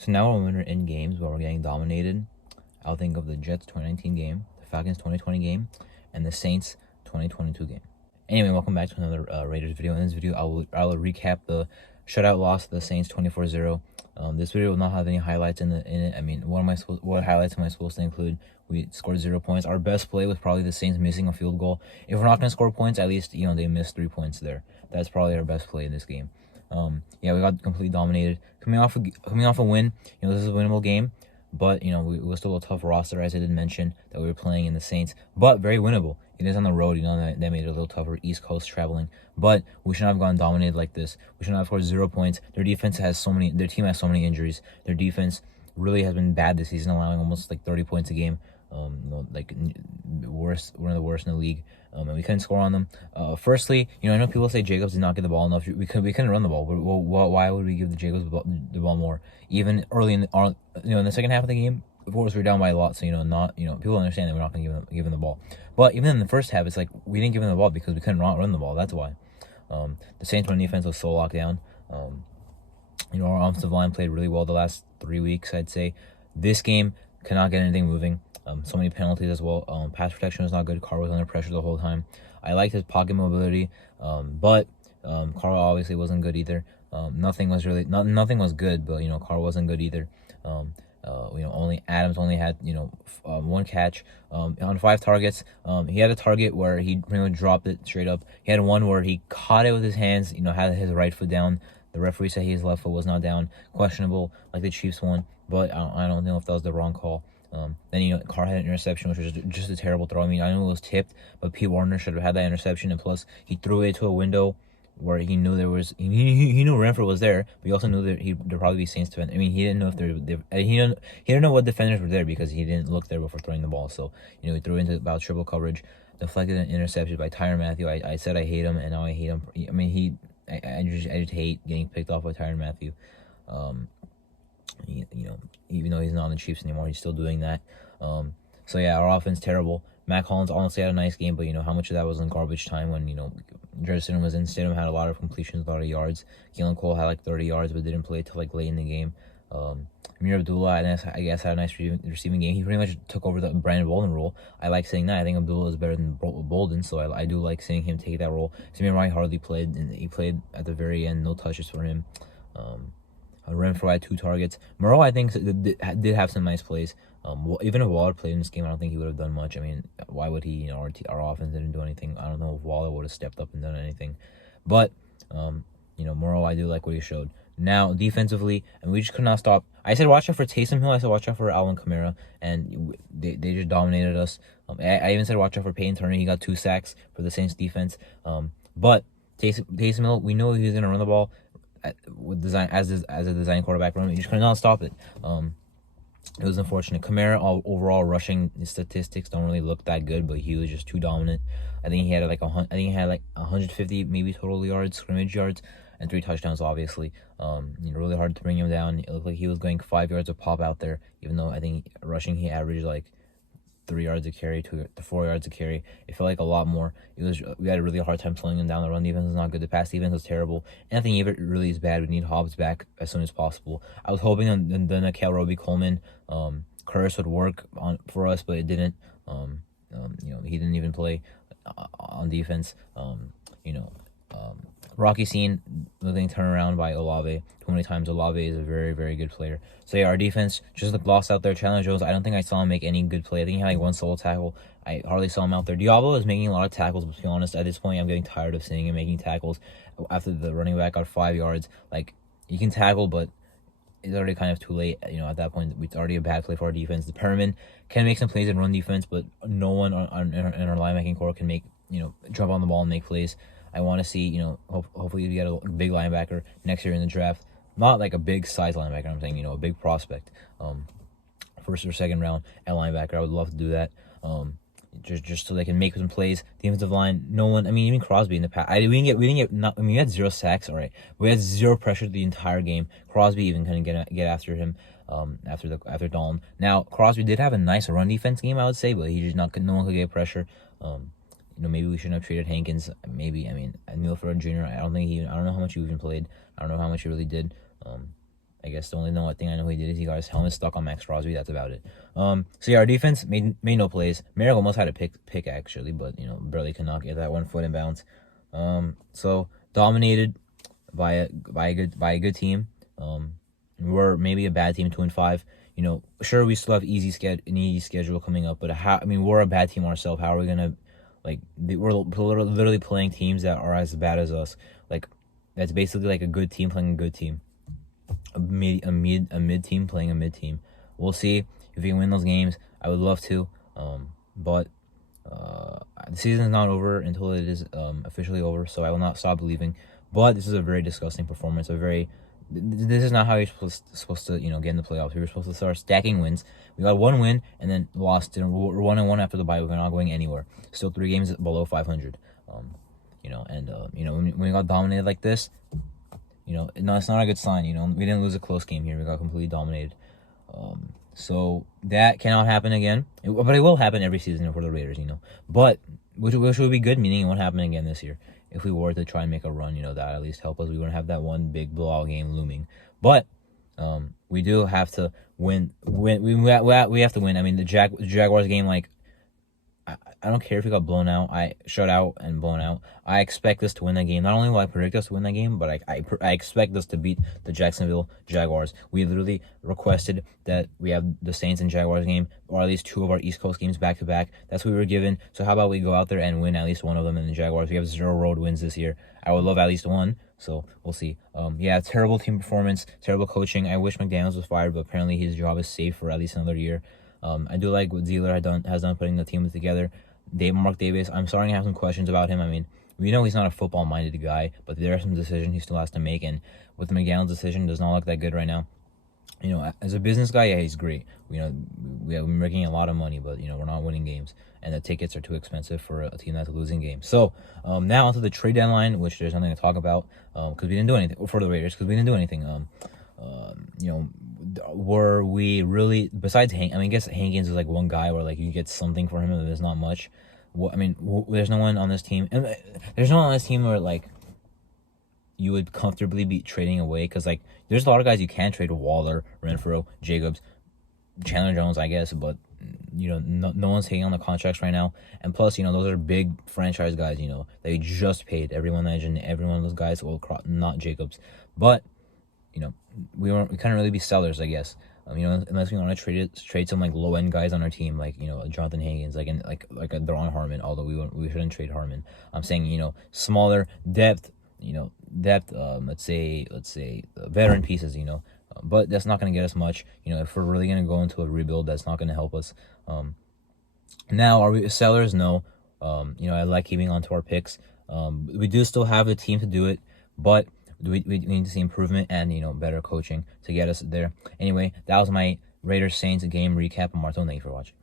So now when we're in games where we're getting dominated, I'll think of the Jets 2019 game, the Falcons 2020 game, and the Saints 2022 game. Anyway, welcome back to another Raiders video. In this video, I will recap the shutout loss to the Saints 24-0. This video will not have any highlights in it. I mean, what highlights am I supposed to include? We scored 0 points. Our best play was probably the Saints missing a field goal. If we're not gonna score points, at least they missed 3 points there. That's probably our best play in this game. Yeah, we got completely dominated. Coming off a win, this is a winnable game. But, we were still a tough roster, as I did mention, that we were playing in the Saints. But very winnable. It is on the road, that made it a little tougher, East Coast traveling. But we shouldn't have gotten dominated like this. We shouldn't have scored 0 points. Their team has so many injuries. Their defense really has been bad this season, allowing almost like 30 points a game. Worst, one of the worst in the league. And we couldn't score on them. Firstly, I know people say Jacobs did not get the ball enough. We couldn't run the ball. Why would we give the Jacobs the ball more? Even early in the second half of the game, of course we're down by a lot. So people understand that we're not going to give them the ball. But even in the first half, it's like we didn't give them the ball because we couldn't run the ball. That's why. The Saints' run defense was so locked down. Our offensive line played really well the last 3 weeks. I'd say this game cannot get anything moving. So many penalties as well. Pass protection was not good. Carr was under pressure the whole time. I liked his pocket mobility, but Carr obviously wasn't good either. Nothing was good, but Carr wasn't good either. Only Adams only had one catch on 5 targets. He had a target where he pretty much dropped it straight up. He had one where he caught it with his hands. Had his right foot down. The referee said his left foot was not down. Questionable, like the Chiefs one, but I don't know if that was the wrong call. Then Carr had an interception, which was just a terrible throw. I mean, I know it was tipped, but Pete Warner should have had that interception, and plus he threw it to a window where he knew there was he knew Renfro was there, but he also knew that there'd probably be Saints defenders. I mean, he didn't know if he didn't know what defenders were there because he didn't look there before throwing the ball. So he threw into about triple coverage, deflected an interception by Tyrann Mathieu. I said I hate him, and now I hate him. I mean, I just hate getting picked off by Tyrann Mathieu. Even though he's not on the Chiefs anymore, he's still doing that. So yeah, our offense terrible. Mac Hollins honestly had a nice game, but how much of that was in garbage time when Jerry was in. Stidham had a lot of completions, a lot of yards. Keelan Cole had like 30 yards, but didn't play till like late in the game. Amir Abdullah, I guess, had a nice receiving game. He pretty much took over the Brandon Bolden role. I like saying that. I think Abdullah is better than Bolden, so I do like seeing him take that role. Samir Wright hardly played, and he played at the very end. No touches for him. Renfro had 2 targets. Moreau, I think, did have some nice plays. Even if Waller played in this game, I don't think he would have done much. I mean, why would he? Our offense didn't do anything. I don't know if Waller would have stepped up and done anything. But, Moreau, I do like what he showed. Now, defensively, and we just could not stop. I said watch out for Taysom Hill. I said watch out for Alvin Kamara, and they just dominated us. I even said watch out for Peyton Turner. He got 2 sacks for the Saints defense. But Taysom Hill, we know he was going to run the ball with design as a design quarterback run. You just could not stop it. It was unfortunate. Kamara, overall rushing statistics don't really look that good, but he was just too dominant. I think he had like 150 maybe total yards, scrimmage yards, and 3 touchdowns. Obviously, really hard to bring him down. It looked like he was going 5 yards a pop out there, even though I think rushing he averaged like 3 yards a carry to 4 yards a carry. It felt like a lot more. We had a really hard time slowing him down. The run defense was not good. The pass defense was terrible. Anything even really is bad. We need Hobbs back as soon as possible. I was hoping the Nikel Roby-Coleman curse would work for us, but it didn't. He didn't even play on defense. Rocky Scene getting turned around by Olave too many times. Olave is a very, very good player. So yeah, our defense just looked lost out there. Chandler Jones, I don't think I saw him make any good play. I think he had like 1 solo tackle. I hardly saw him out there. Diablo is making a lot of tackles, but to be honest, at this point, I'm getting tired of seeing him making tackles after the running back got 5 yards. Like, you can tackle, but it's already kind of too late. At that point, it's already a bad play for our defense. The Perriman can make some plays in run defense, but no one in our linebacking core can make, jump on the ball and make plays. I want to see, hopefully we get a big linebacker next year in the draft. Not like a big size linebacker, I'm saying, a big prospect. First or second round at linebacker. I would love to do that. Just so they can make some plays. Defensive line, no one. I mean, even Crosby in the past. We had 0 sacks. All right, we had 0 pressure the entire game. Crosby even couldn't get after him. After Dalton. Now Crosby did have a nice run defense game, I would say, but he just no one could get pressure. Maybe we shouldn't have traded Hankins. Maybe, I mean, Neil Ford Jr. I don't know how much he even played. I don't know how much he really did. I guess the only thing I know he did is he got his helmet stuck on Max Crosby. That's about it. So yeah, our defense made no plays. Merrick almost had a pick actually, but barely could not get that 1 foot in bounds. So dominated by a good team. We're maybe a bad team, 2-5. Sure, we still have an easy schedule coming up, but we're a bad team ourselves. How are we gonna we're literally playing teams that are as bad as us? Like, that's basically like a good team playing a good team, a mid team playing a mid team. We'll see if we can win those games. I would love to, but the season is not over until it is officially over. So I will not stop believing. But this is a very disgusting performance. This is not how you're supposed to get in the playoffs. We were supposed to start stacking wins. We got 1 win and then lost. We're 1-1 after the bye. We're not going anywhere. Still 3 games below 500. When we got dominated like this, no, it's not a good sign. We didn't lose a close game here. We got completely dominated. So that cannot happen again. But it will happen every season for the Raiders. But which would be good, meaning it won't happen again this year. If we were to try and make a run, that at least help us. We wouldn't have that one big blowout game looming. But we do have to win. We have to win. I mean, the Jaguars game, like, I don't care if we got blown out. Shut out and blown out. I expect us to win that game. Not only will I predict us to win that game, but I expect us to beat the Jacksonville Jaguars. We literally requested that we have the Saints and Jaguars game, or at least 2 of our East Coast games back to back. That's what we were given. So how about we go out there and win at least 1 of them in the Jaguars? We have 0 road wins this year. I would love at least 1. So we'll see. Terrible team performance, terrible coaching. I wish McDaniels was fired, but apparently his job is safe for at least another year. I do like what Zeeler has done putting the team together. Mark Davis, I'm starting to have some questions about him. I mean, we know he's not a football-minded guy, but there are some decisions he still has to make, and with McDaniel's decision, does not look that good right now. As a business guy, yeah, he's great. We have been making a lot of money, but we're not winning games, and the tickets are too expensive for a team that's losing games. So now onto the trade deadline, which there's nothing to talk about because we didn't do anything for the Raiders. Because we didn't do anything. Were we really, besides I guess Hankins is like one guy where like you get something for him, and there's not much. There's no one on this team, and there's no one on this team where like you would comfortably be trading away, because like there's a lot of guys you can trade: Waller, Renfro, Jacobs, Chandler Jones, I guess, but no one's taking on the contracts right now. And plus, those are big franchise guys. They just paid every one of those guys. Well, not Jacobs, but we couldn't really be sellers, I guess. Unless we want to trade some like low end guys on our team, like Jonathan Hankins, like a Deron Harmon. Although we shouldn't trade Harmon. I'm saying smaller depth. Let's say veteran pieces. But that's not going to get us much. If we're really going to go into a rebuild, that's not going to help us. Now, are we sellers? No. I like keeping on to our picks. We do still have the team to do it, but we need to see improvement and better coaching to get us there. Anyway, that was my Raiders Saints game recap. I'm Marto. Thank you for watching.